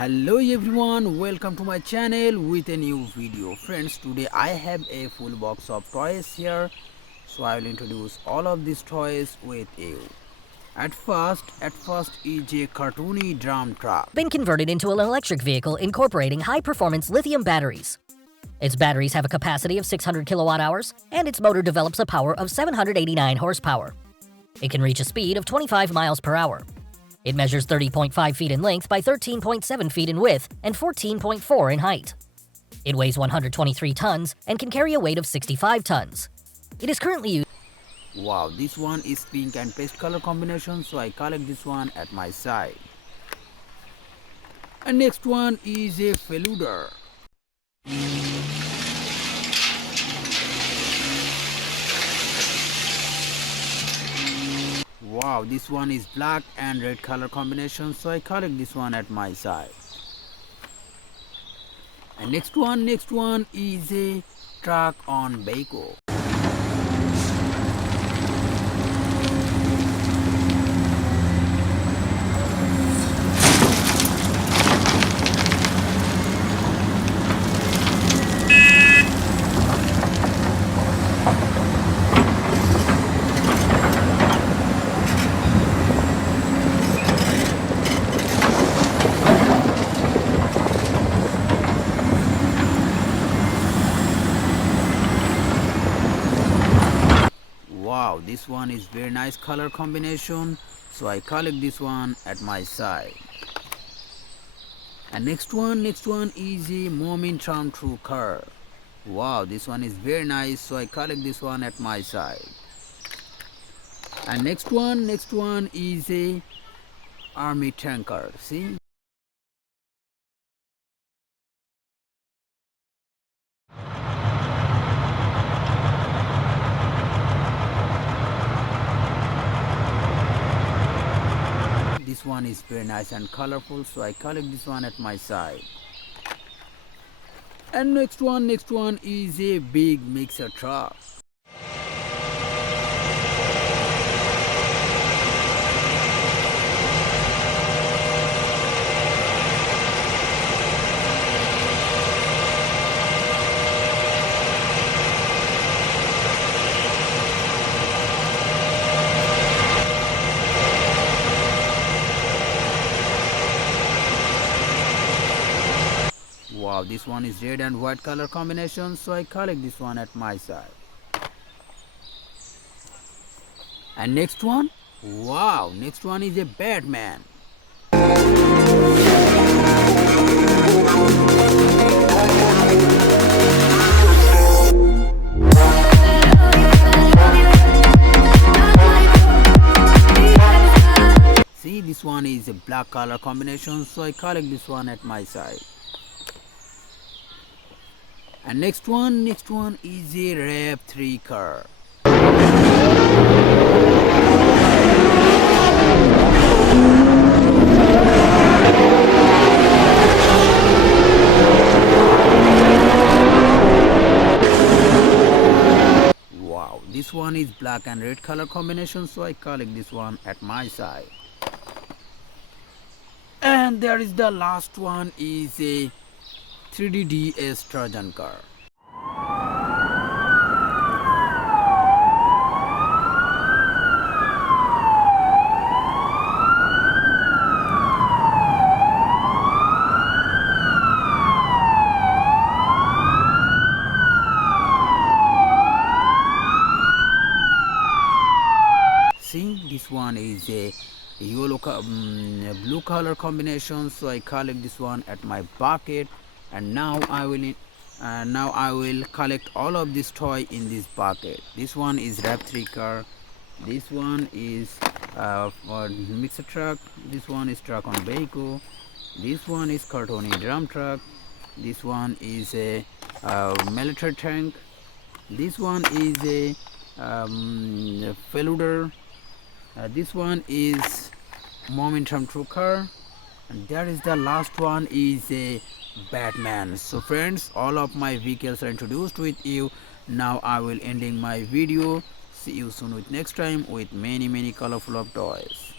Hello everyone, welcome to my channel with a new video. Friends, today I have a full box of toys here, so I will introduce all of these toys with you. At first is a cartoony drum truck. Been converted into an electric vehicle incorporating high-performance lithium batteries. Its batteries have a capacity of 600 kilowatt hours, and its motor develops a power of 789 horsepower. It can reach a speed of 25 miles per hour. It measures 30.5 feet in length by 13.7 feet in width and 14.4 in height. It weighs 123 tons and can carry a weight of 65 tons. It is currently used. Wow, this one is pink and paste color combination, so I collect this one at my side. And next one is a feluder. Wow, this one is black and red color combination, so I collect this one at my side. And next one is a truck on backhoe. Wow, this one is very nice color combination, so I collect this one at my side. And next one is a Mobil Truk car. Wow, this one is very nice, so I collect this one at my side. And next one is a army tanker. See? This one is very nice and colorful, so I collect this one at my side. And next one is a big mixer truck. Wow, this one is red and white color combination, so I collect this one at my side. And next one, wow, next one is a Batman. See, this one is a black color combination, so I collect this one at my side. And next one is a RAV3 car. Wow, this one is black and red color combination, so I collect this one at my side. And there is the last one is a 3DS Trojan car. See, this one is a blue color combination, so I collect this one at my bucket. And now I will collect all of this toy in this bucket. This one is RAV3 car. This one is for mixer truck. This one is truck on backhoe. This one is cartoony drum truck. This one is a military tank. This one is a feluder. This one is Mobil Truk car. And there is the last one is a Batman. So friends, all of my vehicles are introduced with you. Now I will ending my video. See you soon with next time with many colorful of toys.